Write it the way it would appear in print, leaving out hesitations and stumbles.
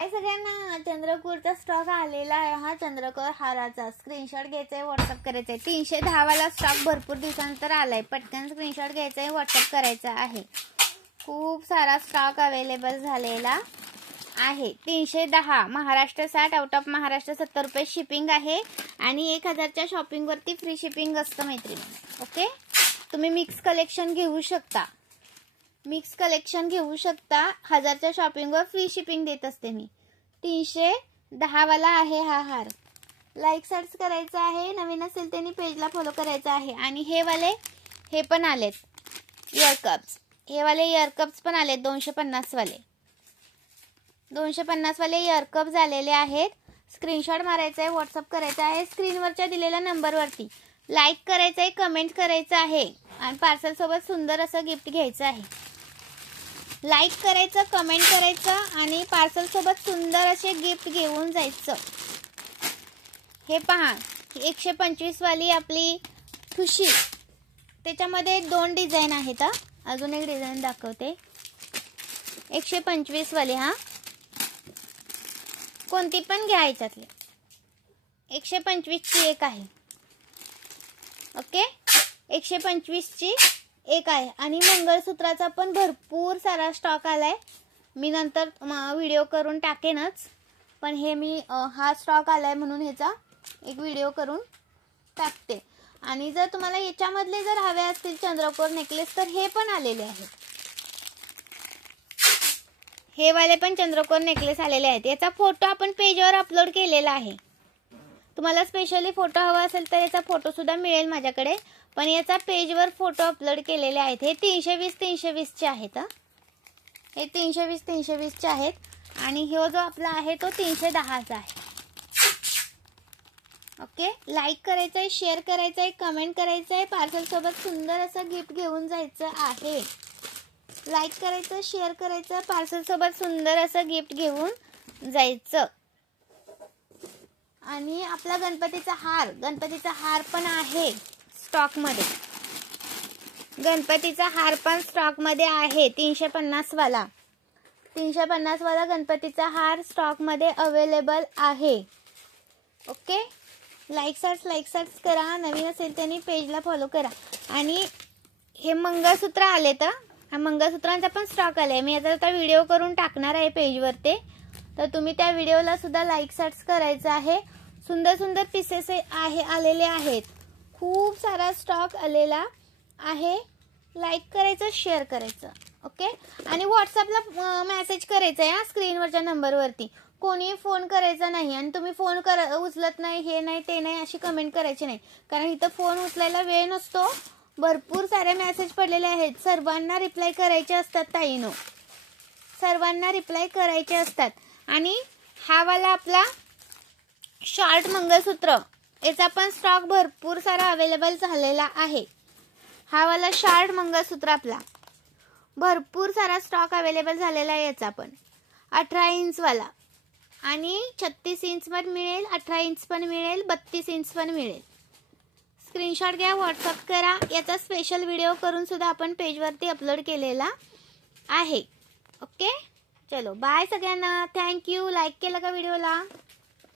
सगळ्यांना चंद्रकोरचा स्टॉक आलेला आहे। हा चंद्रकोर हाराचा स्क्रीनशॉट घ्यायचा आहे, व्हॉट्सअप करायचा आहे। 310 वाला स्टॉक भरपूर दिवसांतर आलाय, पटकन स्क्रीनशॉट घ्यायचा आहे, व्हॉट्सअप करायचा आहे। खूप सारा स्टॉक अवेलेबल झालेला आहे। 310 महाराष्ट्र 60, आउट ऑफ महाराष्ट्र 70 रुपये शिपिंग आहे आणि 1000च्या शॉपिंग वरती फ्री शिपिंग असतं मैत्रिणी। ओके, तुम्ही मिक्स कलेक्शन घेऊ शकता, मिक्स कलेक्शन घेऊ शकता। 1000च्या शॉपिंग वर फ्री शिपिंग देत असते मी। 310 वाला आहे हा हार। लाईक सर्च करायचा आहे, नवीन असेल त्यांनी पेजला फॉलो करायचा आहे। आणि हे वाले हे पण आलेत इयर कप्स, हे वाले इयर कप्स पण आलेत 250 वाले, 250 वाले इयर कप्स आलेले आहेत। स्क्रीनशॉट मारायचा आहे, व्हॉट्सअप करायचा आहे स्क्रीनवरच्या दिलेल्या नंबरवरती। लाईक करायचं आहे, कमेंट करायचं आहे आणि पार्सल सोबत सुंदर असं गिफ्ट घ्यायचं आहे। लाईक करायचं, कमेंट करायचं आणि पार्सल सोबत सुंदर असे गिफ्ट घेऊन जायचं। हे पहा 125 वाली आपली ठुशी, त्याच्यामध्ये 2 डिझाइन आहेत। अजून एक डिझाइन दाखवते। 125 वाली, हा कोणती पण घ्या याच्यातली। 125 ची एक आहे। ओके, 125 ची एक आहे। आणि मंगळसूत्राचा पण भरपूर सारा स्टॉक आलाय। मी नंतर व्हिडिओ करून टाकेनच, पण हे मी हा स्टॉक आलाय म्हणून ह्याचा एक व्हिडिओ करून टाकते। आणि जर तुम्हाला याच्यामधले जर हवे असतील चंद्रकोर नेकलेस तर हे पण आलेले आहेत। हे वाले पण चंद्रकोर नेकलेस आलेले आहेत। याचा फोटो आपण पेजवर अपलोड केलेला आहे। तुम्हाला स्पेशली फोटो हवा असेल तर याचा फोटो सुद्धा मिळेल माझ्याकडे, पण याचा पेजवर फोटो अपलोड केलेले आहेत। हे 320 चे आहेत। हे 320 चे आहेत आणि हे जो आपला आहे तो 310 चा आहे। ओके, लाईक करायचं आहे, शेअर करायचं आहे, कमेंट करायचं आहे, पार्सल सोबत सुंदर असं गिफ्ट घेऊन जायचं आहे। लाईक करायचं, शेअर करायचं, पार्सल सोबत सुंदर असं गिफ्ट घेऊन जायचं। आणि आपला गणपतीचा हार पण आहे स्टॉक मध्ये। गणपतीचा हार पण स्टॉक मध्ये आहे 350 वाला। 350 वाला गणपतीचा हार स्टॉक मध्ये अवेलेबल आहे। ओके, लाईक सर्च करा, नवीन असेल त्यांनी पेजला फॉलो करा। आणि हे मंगळसूत्र आले तर हा मंगळसूत्रांचा पण स्टॉक आलाय। मी आता व्हिडिओ करून टाकणार आहे पेजवर ते, तर तुम्ही त्या व्हिडिओला सुद्धा लाईक सर्च करायचं आहे। सुंदर सुंदर पीसेस आलेले आहेत, खूप सारा स्टॉक आलेला आहे। लाईक करायचं, शेअर करायचं। ओके, आणि व्हॉट्सअपला मेसेज करायचा आहे स्क्रीनवरच्या नंबरवरती। कोणी फोन करायचा नाही आणि तुम्ही फोन उचलत नाही, हे नाही ते नाही अशी कमेंट करायची नाही, कारण इथं फोन उचलायला वेळ नसतो। भरपूर सारे मेसेज पडलेले आहेत, सर्वांना रिप्लाय करायचे असतात ताईनो, सर्वांना रिप्लाय करायचे असतात। आणि हा वाला आपला शॉर्ट मंगळसूत्र, याचा पण स्टॉक भरपूर सारा अवेलेबल झालेला आहे। हा वाला शॉर्ट मंगळसूत्र आपला भरपूर सारा स्टॉक अवेलेबल झालेला आहे। याचा पण 18 इंच वाला आणि 36 इंच पण मिळेल, 18 इंच पण मिळेल, 32 इंच पण मिळेल। स्क्रीनशॉट घ्या, व्हॉट्सअप करा। याचा स्पेशल व्हिडिओ करून सुद्धा आपण पेजवरती अपलोड केलेला आहे। ओके, चलो बाय सगळ्यांना, थँक्यू। लाईक केलं का व्हिडिओला?